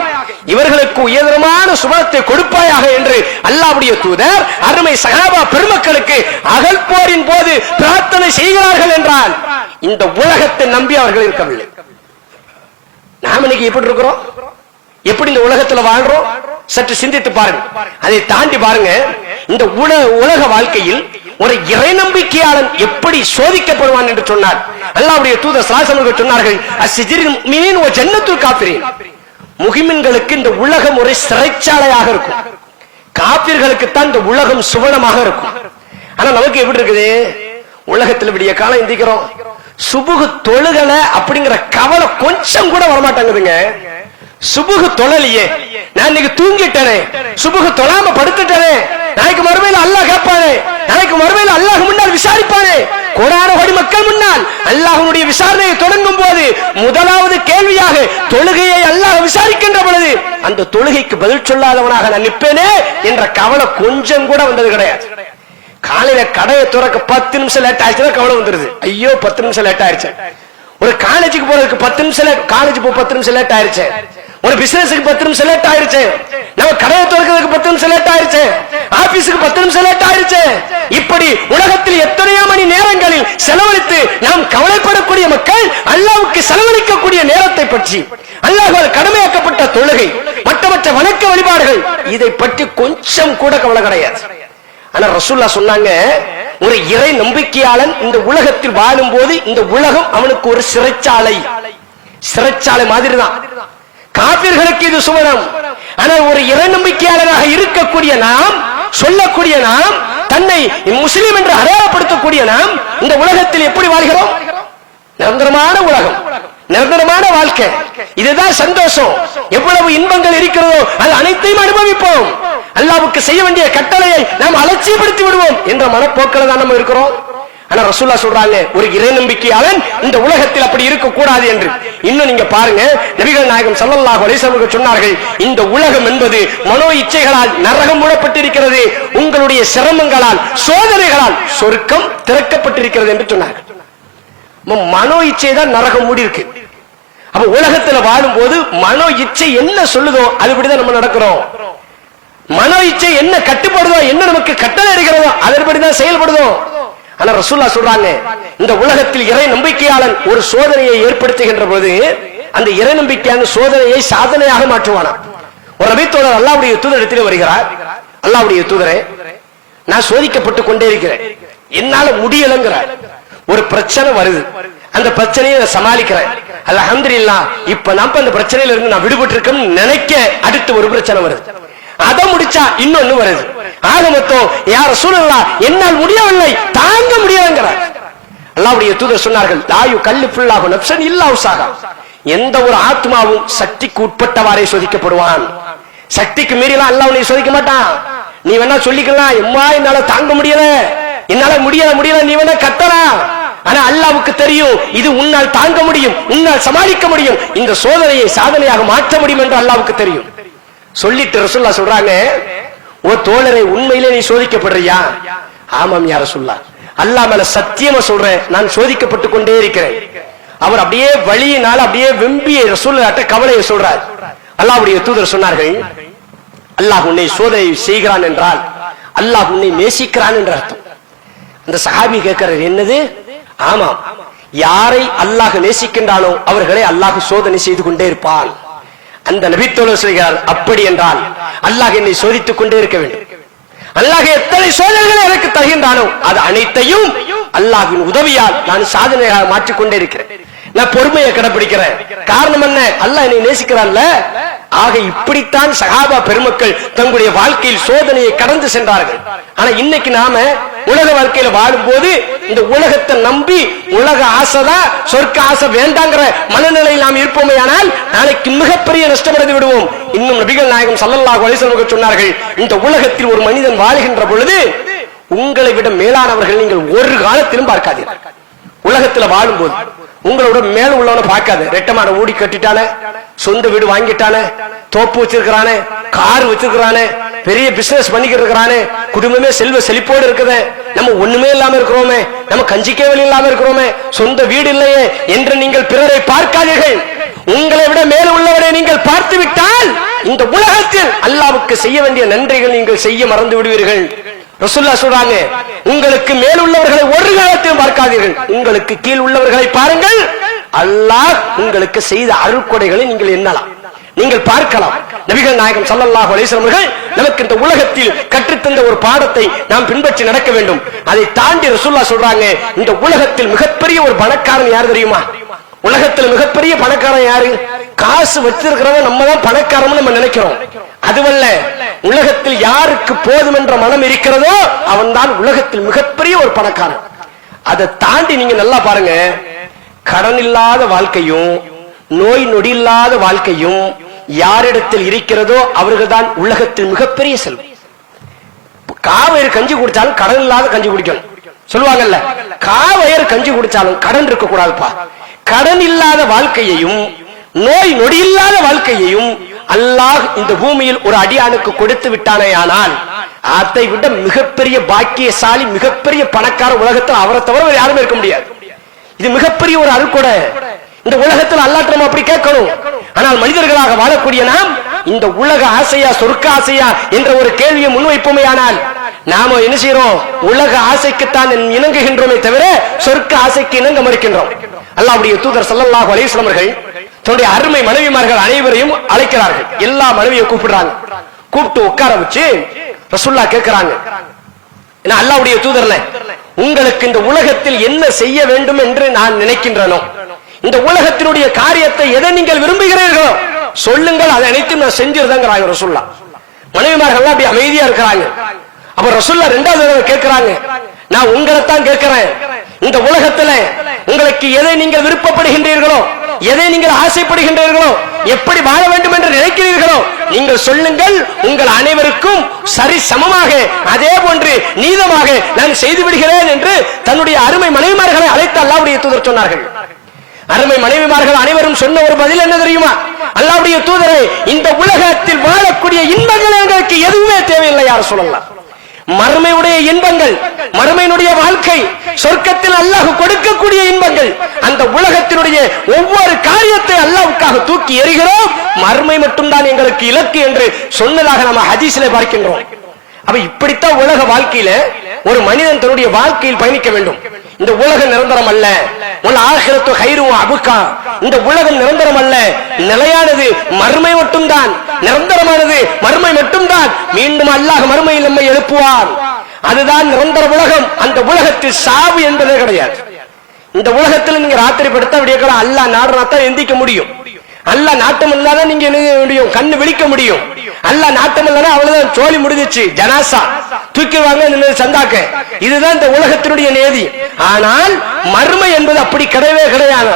இவர்களுக்கு உயர்தரமான சுபத்தை கொடுப்பாயாக என்று அல்லாஹ்வுடைய தூதர் அருமை சஹாபா பெருமக்களுக்கு அகல் போரின் போது பிரார்த்தனை செய்கிறார்கள் என்றால் இந்த உலகத்தை நம்பி அவர்கள் இருக்கவில்லை. நாம் இன்னைக்கு எப்படி இருக்கிறோம், எப்படி இந்த உலகத்தில் வாழ்றோம் சற்று சிந்தித்து பாருங்க. அதை தாண்டி பாருங்க, இந்த உலக வாழ்க்கையில் ஒரு இறை நம்பிக்கையாளன் எப்படி சோதிக்கப்படுவான் என்று சொன்னார் அல்லாஹ்வுடைய தூதர் ஸல்லல்லாஹு அலைஹி வஸல்லம் சொன்னார்கள், அஸ்ஸிஜ்ரில் முஃமினீன் வ ஜன்னத்துல் காஃபிரீன். முஹிமின்களுக்கு இந்த உலகம் ஒரு சிறைச்சாலையாக இருக்கும், காபிர்களுக்கு தான் இந்த உலகம் சுவனமாக இருக்கும். ஆனா நமக்கு எப்படி இருக்குது, உலகத்தில் விடிய காலம் எந்திக்கிறோம், சுபுகு தொழுகல அப்படிங்கிற கவலை கொஞ்சம் கூட வரமாட்டாங்குதுங்க. சுபுகு தொழலையே, நான் இன்னைக்கு தூங்கிட்டேனே, சுபுகு தொழாம படுத்துட்டேனே, நாளைக்கு மறுமையில் அல்லாஹ் கேட்பானே, நாளைக்கு மறுமையில் அல்லாஹ் முன்னால் விசாரிப்பானே, கோடான கோடி மக்கள் முன்னால் அல்லாஹ்வுடைய விசாரணையை தொடங்கும் போது முதலாவது கேள்வியாக தொழுகையை அல்லாஹ் விசாரிக்கின்ற பொழுது அந்த தொழுகைக்கு பதில் சொல்லாதவனாக நான் நிற்பேனே என்ற கவலை கொஞ்சம் கூட வந்தது கிடையாது. காலையில கடையை துறக்க 10 நிமிஷம் லேட் ஆயிடுச்சுன்னா கவலை வந்துருது, ஐயோ 10 நிமிஷம் லேட் ஆயிடுச்சு. ஒரு காலேஜுக்கு போறதுக்கு 10 நிமிஷம் காலேஜ் போ 10 நிமிஷம் லேட் ஆயிடுச்சு, ஒரு பிசினஸுக்கு 10 நிமிஷம் லேட் ஆயிடுச்சு, நம்ம கடையை துறக்கிறதுக்கு 10 நிமிஷம் லேட் ஆயிடுச்சு, ஆபீஸுக்கு 10 நிமிஷம் லேட் ஆயிடுச்சு. இப்படி உலகத்தில் எத்தனையோ மணி நேரங்களில் செலவழித்து நாம் கவலைப்படக்கூடிய மக்கள் அல்லாஹ்வுக்கு செலவழிக்கக்கூடிய நேரத்தை பற்றி, அல்லாஹ்வால் கடமையாக்கப்பட்ட தொழுகை, மற்ற வணக்க வழிபாடுகள், இதை பற்றி கொஞ்சம் கூட கவலை கிடையாது. ஆனா ரசூலுல்லாஹ் சொன்னாங்க, ஒரு இறை நம்பிக்கையாளன் இந்த உலகத்தில் வாழும் போது இந்த உலகம் அவனுக்கு ஒரு சிறைச்சாலை, சிறைச்சாலை மாதிரி தான். காபிர்களுக்கு இது சுவனம். ஆனால் ஒரு இறை நம்பிக்கையாளராக இருக்கக்கூடிய நாம், சொல்லக்கூடிய நாம், தன்னை முஸ்லிம் என்று அடையாளப்படுத்தக்கூடிய நாம் இந்த உலகத்தில் எப்படி வாழ்கிறோம்? நிரந்தரமான உலகம், நிரந்தரமான வாழ்க்கை, இதுதான் சந்தோஷம். எவ்வளவு இன்பங்கள் இருக்கிறதோ அது அனைத்தையும் அனுபவிப்போம், அல்லாஹ்வுக்கு செய்ய வேண்டிய கட்டளையை நாம் அலட்சியப்படுத்தி விடுவோம் என்ற மனப்போக்கில் தான் நம்ம இருக்கிறோம். ஆனா ரசூலுல்லாஹ் சொல்றாங்க, ஒரு இறை நம்பிக்கையாளன் இந்த உலகத்தில் அப்படி இருக்க கூடாது என்று. இன்னும் நீங்க பாருங்க, நபிகள் நாயகம் ஸல்லல்லாஹு அலைஹி வஸல்லம் சொன்னார்கள், இந்த உலகம் என்பது மனோ இச்சைகளால் நரகம் மூடப்பட்டிருக்கிறது, உங்களுடைய சிரமங்களால் சோதனைகளால் சொர்க்கம் திறக்கப்பட்டிருக்கிறது என்று சொன்னார்கள். மனோ இச்சை தான் நரகம் மூடி இருக்கு. அப்ப உலகத்துல வாழும் போது மனோ இச்சை என்ன சொல்லுதோ அதுபடிதான் நம்ம நடக்கிறோம். மனோ இச்சை என்ன கட்டுப்படுதோ, என்ன நமக்கு கட்டளை இருக்கிறதோ அதன்படிதான் செயல்படுதோ. ஆனா ரசூலுல்லாஹ் சொல்றாங்க, இந்த உலகத்தில் இறை நம்பிக்கையாளன் ஒரு சோதனையை ஏற்படுத்துகின்ற போது அந்த இறை நம்பிக்கையான சோதனையை சாதனையாக மாற்றுவானா. ஒரு நபித்தோழர் அல்லாஹ்வுடைய தூதரிடத்தில் வருகிறார், அல்லாஹ்வுடைய தூதரே, நான் சோதிக்கப்பட்டு கொண்டே இருக்கிறேன், என்னால முடியலங்கிறார். ஒரு பிரச்சனை வருது, அந்த பிரச்சனையை நான் சமாளிக்கிறேன், அல்ஹம்துலில்லாஹ், இப்ப நம்ம அந்த பிரச்சனையில இருந்து நான் விடுபட்டு இருக்கேன்னு நினைக்க அடுத்து ஒரு பிரச்சனை வருது, அதை முடிச்சா இன்னொன்னு வருது. ஆக மொத்தம் யா ரசூலல்லாஹ், என்னால் முடியவில்லை, தாங்க முடியலங்கிறார். அல்லாஹ்வுடைய தூதர் சொன்னார்கள், லா யுகல்லிஃபுல்லாஹு நஃப்ஸன் இல்லா உஸாஹா, எந்த ஒரு ஆத்மாவும் சக்திக்கு உட்பட்டவாறே சோதிக்கப்படுவான். சக்திக்கு மீறிலாம் அல்லாஹ் உன்னை சோதிக்க மாட்டான். நீ வேணா சொல்லிக்கலாம், எம்மா என்னால தாங்க முடியல, என்னால முடியல நீ வேணா கத்தலாம். ஆனா அல்லாஹ்வுக்கு தெரியும், இது உன்னால் தாங்க முடியும், உன்னால் சமாளிக்க முடியும், இந்த சோதனையை சாதனையாக மாற்ற முடியும் என்று அல்லாஹ்வுக்கு தெரியும். சொல்லிட்டு ரசூலுல்லாஹ் சொல்றாங்க, ஓ தோழரை, உண்மையிலே நீ சோதிக்கப்படுறியா? ஆமாம் யா ரசூலுல்லாஹ், அல்லாஹ் மேல சத்தியமா சொல்றேன், நான் சோதிக்கப்பட்டு கொண்டே இருக்கிறேன். அவர் அப்படியே வழியினால அப்படியே வெம்பிய ரசூலுல்லாஹ்ட்ட கவலையை சொல்றார். அல்லாஹ்வுடைய தூதர் சொன்னார்கள், அல்லாஹ் உன்னை சோதனை செய்கிறான் என்றால் அல்லாஹ் உன்னை நேசிக்கிறான் என்ற அர்த்தம். அந்த சஹாபி கேட்கிறார், என்னது? ஆமாம், யாரை அல்லாஹ் நேசிக்கின்றானோ அவர்களை அல்லாஹ் சோதனை செய்து கொண்டே இருப்பான். அந்த நபித்தோழர் சொல்கிறார், அப்படி என்றால் அல்லாஹ் என்னை சோதித்துக் கொண்டே இருக்க வேண்டும். அல்லாஹ் எத்தனை சோதனைகளை எனக்கு தருகின்றானோ அது அனைத்தையும் அல்லாஹ்வின் உதவியால் நான் சாதனையாக மாற்றிக்கொண்டே இருக்கிறேன். நான் பொறுமையை கடைபிடிக்கிறேன். காரணம் என்ன? அல்லாஹ் என்னை நேசிக்கிறான்ல. ஆக இப்படித்தான் சஹாபா பெருமக்கள் தங்களுடைய வாழ்க்கையில் சோதனையை கடந்து சென்றார்கள். ஆனா இன்னைக்கு நாம உலக வாழ்க்கையில வாழும் போது இந்த உலகத்தை நம்பி உலக ஆசைதான் சொர்க்க ஆசை வேண்டாங்கிற மனநிலையில் நாம் இருப்போமே, ஆனால் நாளைக்கு மிகப்பெரிய நஷ்டமடைந்து விடுவோம். இன்னும் நபிகள் நாயகம் ஸல்லல்லாஹு அலைஹி வஸல்லம் சொன்னார்கள், இந்த உலகத்தில் ஒரு மனிதன் வாழ்கின்ற பொழுது உங்களை விட மேலானவர்கள் நீங்கள் ஒரு காலத்திலும் பார்க்காதீர்கள். உலகத்துல வாழும் போது உங்களோட மேல உள்ளவனை பார்க்காது. ரெட்டமான ஊடி கட்டிட்டானே, சொந்த வீடு வாங்கிட்டானே, தோப்பு வச்சிருக்கிறானே, கார் வச்சிருக்கிறானே, பெரிய பிசினஸ் பண்ணிக்கிட்டு இருக்கிறானே, குடும்பமே செல்வ செழிப்போடு இருக்குது, நம்ம ஒண்ணுமே இல்லாம இருக்கிறோமே, நம்ம கஞ்சிக்கே வழி இல்லாம இருக்கிறோமே, சொந்த வீடு இல்லையே என்று நீங்கள் பிறரை பார்க்காதீர்கள். உங்களை விட மேல உள்ளவரை நீங்கள் பார்த்து விட்டால் இந்த உலகத்தில் அல்லாஹ்வுக்கு செய்ய வேண்டிய நன்றிகள் நீங்கள் செய்ய மறந்து விடுவீர்கள். ரசூலுல்லாஹ் சொல்றாங்க, உங்களுக்கு மேல் உள்ளவர்களை ஒரு காலத்திலும் பார்க்காதீர்கள், உங்களுக்கு கீழ் உள்ளவர்களை பாருங்கள். அல்லாஹ் உங்களுக்கு செய்த அருள்கொடைகளை நீங்கள் எண்ணலாம், நீங்கள் பார்க்கலாம். நபிகள் நாயகம் ஸல்லல்லாஹு அலைஹி வஸல்லம் அவர்கள் நமக்கு இந்த உலகத்தில் கற்றுத்தந்த ஒரு பாடத்தை நாம் பின்பற்றி நடக்க வேண்டும். அதை தாண்டி ரசூலுல்லாஹ் சொல்றாங்க, இந்த உலகத்தில் மிகப்பெரிய ஒரு பணக்காரன் யார் தெரியுமா? உலகத்தில் மிகப்பெரிய பணக்காரன் யாரு? காசு வச்சிருக்கிறவன் நம்ம தான் பணக்காரன் நம்ம நினைக்கிறோம். அதுவல்ல, உலகத்தில் யாருக்கு போதும் என்ற மனம் இருக்கிறதோ அவன் தான் உலகத்தில் மிகப்பெரிய ஒரு பணக்காரன். அதை தாண்டி நீங்க நல்லா பாருங்க, கடன் இல்லாத வாழ்க்கையும் நோய் நொடி இல்லாத வாழ்க்கையும் யாரிடத்தில் இருக்கிறதோ அவர்கள் தான் உலகத்தில் மிகப்பெரிய செல்வம். காவயர் கஞ்சி குடிச்சாலும் கடன் இல்லாத கஞ்சி குடிக்கணும் சொல்லுவாங்கல்ல. காவயர் கஞ்சி குடிச்சாலும் கடன் இருக்க கூடாதுப்பா. கடன் இல்லாத வாழ்க்கையையும் நோய் நொடி இல்லாத வாழ்க்கையையும் அல்லாஹ் இந்த பூமியில் ஒரு அடியானுக்கு கொடுத்து விட்டானே, ஆனால் அதை விட மிகப்பெரிய பாக்கியசாலி மிகப்பெரிய பணக்கார உலகத்தில் அவரை தவிர யாருமே இருக்க முடியாது. இது மிகப்பெரிய ஒரு அருள்கொடை. இந்த உலகத்தில் அல்லாஹ் நம்ம அப்படி கேட்கணும். ஆனால் மனிதர்களாக வாழக்கூடிய நாம் இந்த உலக ஆசையா சொர்க்க ஆசையா என்ற ஒரு கேள்வியை முன்வைப்போமே, ஆனால் நாம என்ன செய்யறோம்? உலக ஆசைக்குத்தான் இணங்குகின்றோமே தவிர சொர்க்க ஆசைக்கு இணங்க மறுக்கின்றோம். அல்லாஹ்வுடைய தூதர் ஸல்லல்லாஹு அலைஹி வஸல்லம் அவர்கள் தன்னுடைய அருமை மனைவிமார்கள் அனைவரையும் அழைக்கிறார்கள். எல்லா மனைவியை கூப்பிடுறாங்க. கூப்பிட்டு உட்கார வச்சு ரசூலுல்லாஹ் கேட்கிறாங்க, அல்லாஹ்வுடைய தூதர்ல, உங்களுக்கு இந்த உலகத்தில் என்ன செய்ய வேண்டும் என்று நான் நினைக்கின்றனோ, இந்த உலகத்தினுடைய காரியத்தை எதை நீங்கள் விரும்புகிறீர்களோ சொல்லுங்கள், அதை அனைத்தும் நான் செஞ்சிருந்தேங்கிறாங்க ரசூலுல்லாஹ். மனைவிமார்கள் அப்படி அமைதியா இருக்கிறாங்க. அப்ப ரசூலுல்லாஹ் இரண்டாவது தடவை கேட்கிறாங்க, நான் உங்களைத்தான் கேட்கிறேன், இந்த உலகத்துல உங்களுக்கு எதை நீங்கள் விருப்பப்படுகின்றீர்களோ, எதை நீங்கள் ஆசைப்படுகின்றீர்களோ, எப்படி வாழ வேண்டும் என்று நினைக்கிறீர்களோ நீங்கள் சொல்லுங்கள், உங்கள் அனைவருக்கும் சரி சமமாக அதே போன்று நீதமாக நான் செய்து விடுகிறேன் என்று தன்னுடைய அருமை மனைவிமார்களை அழைத்து அல்லாஹ்வுடைய தூதர் சொன்னார்கள். அருமை மனைவிமார்கள் அனைவரும் சொன்ன ஒரு பதில் என்ன தெரியுமா? அல்லாஹ்வுடைய தூதரே, இந்த உலகத்தில் வாழக்கூடிய இன்பங்கள் எங்களுக்கு எதுவுமே தேவையில்லை யார் சொல்லலாம். மறுமையுடைய இன்பங்கள், மறுமையினுடைய வாழ்க்கை, சொர்க்கத்தில் அல்லாஹ் கொடுக்கக்கூடிய இன்பங்கள், அந்த உலகத்தினுடைய ஒவ்வொரு காரியத்தை அல்லாஹ்வுக்காக தூக்கி எறிகிறோம், மறுமை மட்டும்தான் எங்களுக்கு இலக்கு என்று சொன்னதாக நம்ம ஹதீஸிலே பார்க்கின்றோம். அப்ப இப்படித்தான் உலக வாழ்க்கையில ஒரு மனிதன் தன்னுடைய வாழ்க்கையில் பயணிக்க வேண்டும். இந்த உலகம் நிரந்தரம் அல்ல. ஆகிரத்து கைரும் அபுக்கா, இந்த உலகம் நிரந்தரம் அல்ல, நிலையானது மறுமை மட்டும்தான், நிரந்தரமானது மறுமை மட்டும்தான். மீண்டும் அல்லாஹ் மறுமையில் நம்மை எழுப்புவார். அதுதான் நிரந்தர உலகம். அந்த உலகத்தில் சாவு என்பதே கிடையாது. இந்த உலகத்தில் நீங்க ராத்திரி படுத்தா விடிய அல்லாஹ் நாடுனாத்தான் எந்திக்க முடியும். அல்லாஹ் நாட்டம் இல்லாத நீங்க முடியும், கண்ணு விழிக்க முடியும். அல்லாஹ் நாட்டம் இல்லைன்னா அவ்வளவுதான், சோழி முடிஞ்சிச்சு, ஜனாசா தூக்கிடுவாங்க சந்தாக்க. இதுதான் இந்த உலகத்தினுடைய நேதி. ஆனால் மறுமை என்பது அப்படி கிடையவே கிடையாது.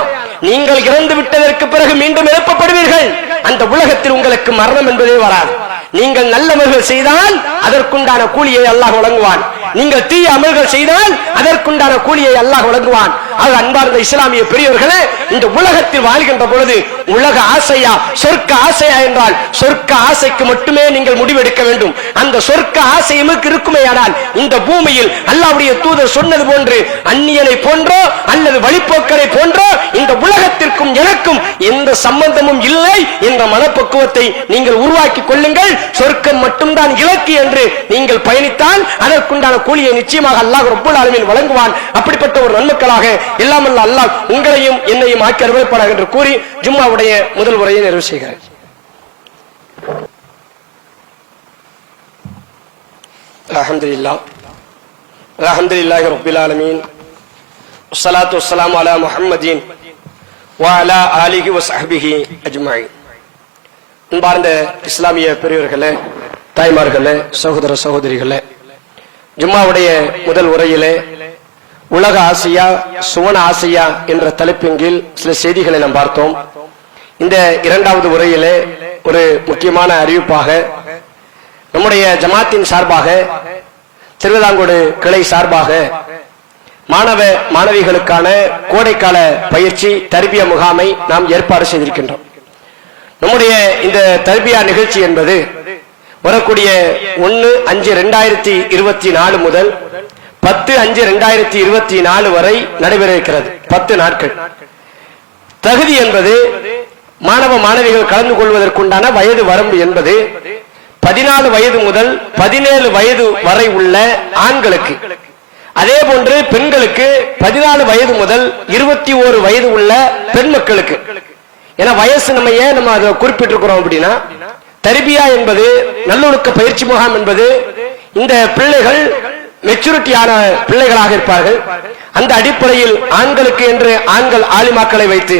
நீங்கள் இறந்து விட்டதற்கு பிறகு மீண்டும் எழுப்பப்படுவீர்கள். அந்த உலகத்தில் உங்களுக்கு மரணம் என்பதே வராது. நீங்கள் நல்ல அமல்கள் செய்தால் அதற்குண்டான கூலியை அல்லாஹ் வழங்குவான். நீங்கள் தீய அமல்கள் செய்தால் அதற்குண்டான கூலியை அல்லாஹ் வழங்குவான். ஆக அன்பார்ந்த இஸ்லாமிய பெரியவர்களே, இந்த உலகத்தில் வாழ்கின்ற பொழுது உலக ஆசையா சொர்க்க ஆசையா என்றால் சொர்க்க ஆசைக்கு மட்டுமே நீங்கள் முடிவெடுக்க வேண்டும். அந்த சொர்க்க ஆசை எமக்கு இருக்குமேயானால் இந்த பூமியில் அல்லாஹ்வுடைய தூதர் சொன்னது போன்று அந்நியனை போன்றோ அல்லது வழிபோக்கரை போன்றோ இந்த உலகத்திற்கும் எனக்கும் எந்த சம்பந்தமும் இல்லை என்ற மனப்பக்குவத்தை நீங்கள் உருவாக்கி கொள்ளுங்கள். சொர்க்கம் மட்டும்தான் இலக்கு என்று நீங்கள் பயணித்தால் அதற்குண்டான கூலியை நிச்சயமாக அல்லாஹ் ரப்பல் ஆலமீன் வழங்குவான். அப்படிப்பட்ட ஒரு நன்மக்களாக எல்லாம் அல்லாஹ் உங்களையும் என்னையும் ஆக்கி அருள்வானாக என்று கூறி ஜும்மாவுடைய முதல் உரையை நிறைவு செய்கிறேன். அல்ஹம்துலில்லாஹ் அல்ஹம்துலில்லாஹி ரப்பில் ஆலமீன் வஸ்ஸலாத்து வஸ்ஸலாமு அலா முஹம்மதின் وعلى آله وصحبه أجمعين. அன்பார்ந்த இஸ்லாமிய பெரியவர்களே, தாய்மார்களே, சகோதர சகோதரிகளே, ஜும்மாவுடைய முதல் உரையிலே உலக ஆசியா சுவன ஆசியா என்ற தலைப்பின் கீழ் சில செய்திகளை நாம் பார்த்தோம். இந்த இரண்டாவது உரையிலே ஒரு முக்கியமான அறிவிப்பாக நம்முடைய ஜமாத்தின் சார்பாக, திருவிதாங்கோடு கிளை சார்பாக மாணவ மாணவிகளுக்கான கோடைக்கால பயிற்சி தர்பியா முகாமை நாம் ஏற்பாடு செய்திருக்கின்றோம். நம்முடைய இந்த தர்பியா நிகழ்ச்சி என்பது வரக்கூடிய 1/5/2024 முதல் 10/5/2024 வரை நடைபெற இருக்கிறது. 10 நாட்கள். தகுதி என்பது மாணவ மாணவிகள் கலந்து கொள்வதற்குண்டான வயது வரம்பு என்பது 14 வயது முதல் 17 வயது வரை உள்ள ஆண்களுக்கு, அதே போன்று பெண்களுக்கு 14 வயது முதல் 21 வயது உள்ள பெண் மக்களுக்கு. ஏன்னா வயசு நம்ம ஏன் அதை குறிப்பிட்டிருக்கிறோம் அப்படின்னா, தர்பியா என்பது நல்லொழுக்க பயிற்சி முகாம் என்பது இந்த பிள்ளைகள் மெச்சூரிட்டியான பிள்ளைகளாக இருப்பார்கள். அந்த அடிப்படையில் ஆண்களுக்கு என்று ஆண்கள் ஆலிமாக்களை வைத்து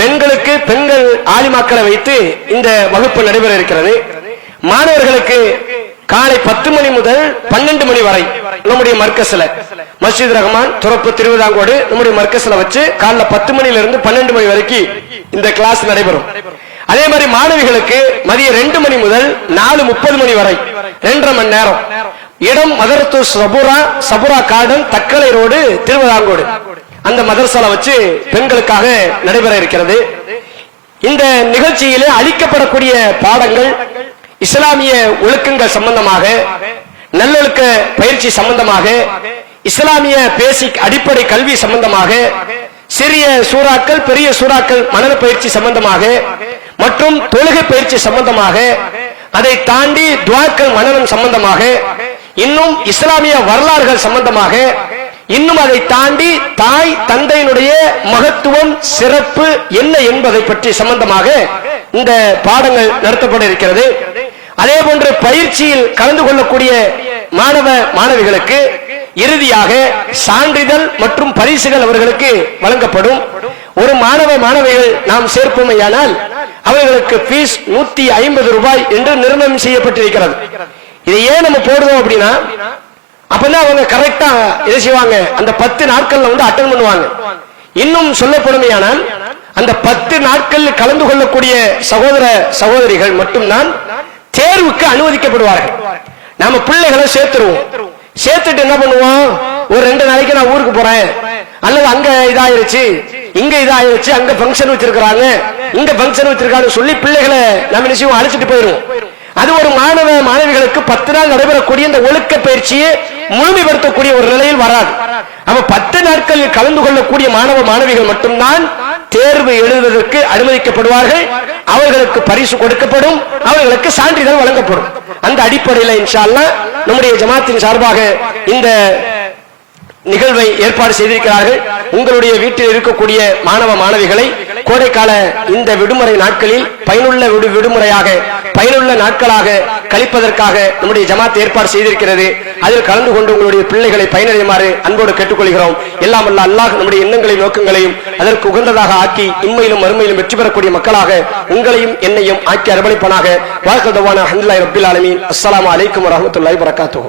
பெண்களுக்கு பெண்கள் ஆலிமாக்களை வைத்து இந்த வகுப்பு நடைபெற இருக்கிறது. மாணவர்களுக்கு காலை 10 மணி முதல் 12 மணி வரை நம்முடைய மர்கஸ்ல, மஸ்ஜித் ரஹ்மான் துறப்பு திருவிதாங்கோடு நம்முடைய மர்கஸ்ல வச்சு காலைல 10 மணியிலிருந்து 12 மணி வரைக்கும் இந்த கிளாஸ் நடைபெறும். அதே மாதிரி மாணவிகளுக்கு மதியம் 2 மணி முதல் 4:30 மணி வரை 2.5 மணி நேரம். இடம் மதரத்து சபுரா கார்டன், தக்கலை ரோடு, திருவிதாங்கோடு. அந்த மதரசால வச்சு பெண்களுக்காக நடைபெற இருக்கிறது. இந்த நிகழ்ச்சியிலே அளிக்கப்படக்கூடிய பாடங்கள் இஸ்லாமிய ஒழுக்கங்கள் சம்பந்தமாக, நல்லொழுக்க பயிற்சி சம்பந்தமாக, இஸ்லாமிய பேசிக் அடிப்படை கல்வி சம்பந்தமாக, சிறிய சூறாக்கள் பெரிய சூறாக்கள் மனன பயிற்சி சம்பந்தமாக மற்றும் தொழுகை பயிற்சி சம்பந்தமாக, அதை தாண்டி துஆக்கள் மனனம் சம்பந்தமாக, இன்னும் இஸ்லாமிய வரலாறுகள் சம்பந்தமாக, இன்னும் அதை தாண்டி தாய் தந்தையினுடைய மகத்துவம் சிறப்பு என்ன என்பதை பற்றி சம்பந்தமாக இந்த பாடங்கள் நடத்தப்பட இருக்கிறது. அதே போன்று பயிற்சியில் கலந்து கொள்ளக்கூடிய மாணவ மாணவிகளுக்கு இறுதியாக சான்றிதழ் மற்றும் பரிசுகள் அவர்களுக்கு வழங்கப்படும். ஒரு மாணவ மாணவிகள் நாம் சேர்ப்போமையானால் அவர்களுக்கு ஃபீஸ் 150 ரூபாய் என்று நிர்ணயம் செய்யப்பட்டிருக்கிறது. இதை ஏன் நம்ம போடுவோம் அப்படின்னா, அப்பதான் அவங்க கரெக்டா இதை செய்வாங்க, அந்த 10 நாட்கள்ல அட்டன் பண்ணுவாங்க. இன்னும் சொல்லப்படுமையானால் அந்த 10 நாட்கள் கலந்து கொள்ளக்கூடிய சகோதர சகோதரிகள் மட்டும்தான் தேர்வுக்கு அனுமதிக்கப்படுவார்கள். நாம பிள்ளைகளை சேர்த்துருவோம். சேர்த்துட்டு என்ன பண்ணுவோம், ஒரு 2 நாளைக்கு நான் ஊருக்கு போறேன், அல்லது அங்க இதாயிருச்சு, இங்க இதாயிருச்சு, அங்க பங்கன் வச்சிருக்கிறாங்க, இங்க பங்கன் வச்சிருக்காங்க சொல்லி பிள்ளைகளை நம்ம நிச்சயம் அழைச்சிட்டு போயிருவோம். அது ஒரு மாணவ மாணவிகளுக்கு 10 நாள் நடைபெறக்கூடிய இந்த ஒழுக்க பயிற்சியை முழுமைப்படுத்தக்கூடிய ஒரு நிலையில் வராது. அப்ப 10 நாட்களில் கலந்து கொள்ளக்கூடிய மாணவ மாணவிகள் மட்டும்தான் தேர்வு எழுதுவதற்கு அனுமதிக்கப்படுவார்கள். அவர்களுக்கு பரிசு கொடுக்கப்படும், அவர்களுக்கு சான்றிதழ் வழங்கப்படும். அந்த அடிப்படையில் இன்ஷா அல்லாஹ் நம்முடைய ஜமாத்தின் சார்பாக இந்த நிகழ்வை ஏற்பாடு செய்திருக்கிறார்கள். உங்களுடைய வீட்டில் இருக்கக்கூடிய மாணவ மாணவிகளை கோடைக்கால இந்த விடுமுறை நாட்களில் பயனுள்ள விடுமுறையாக, பயனுள்ள நாட்களாக கழிப்பதற்காக நம்முடைய ஜமாத் ஏற்பாடு செய்திருக்கிறது. அதில் கலந்து கொண்டு உங்களுடைய பிள்ளைகளை பயனடையுமாறு அன்போடு கேட்டுக்கொள்கிறோம். எல்லாம் அல்ல அல்லாஹ் நம்முடைய எண்ணங்களையும் நோக்கங்களையும் அதற்கு உகந்ததாக ஆக்கி இம்மையிலும் மறுமையிலும் வெற்றி பெறக்கூடிய மக்களாக உங்களையும் என்னையும் ஆக்கி அரவணைப்பனாக. வாழ்க்கை தவான அல்ஹம்துலில்லாஹி ரப்பில் ஆலமீன். அஸ்ஸலாமு அலைக்கும் வரஹ்மத்துல்லாஹி வபரகாத்துஹு.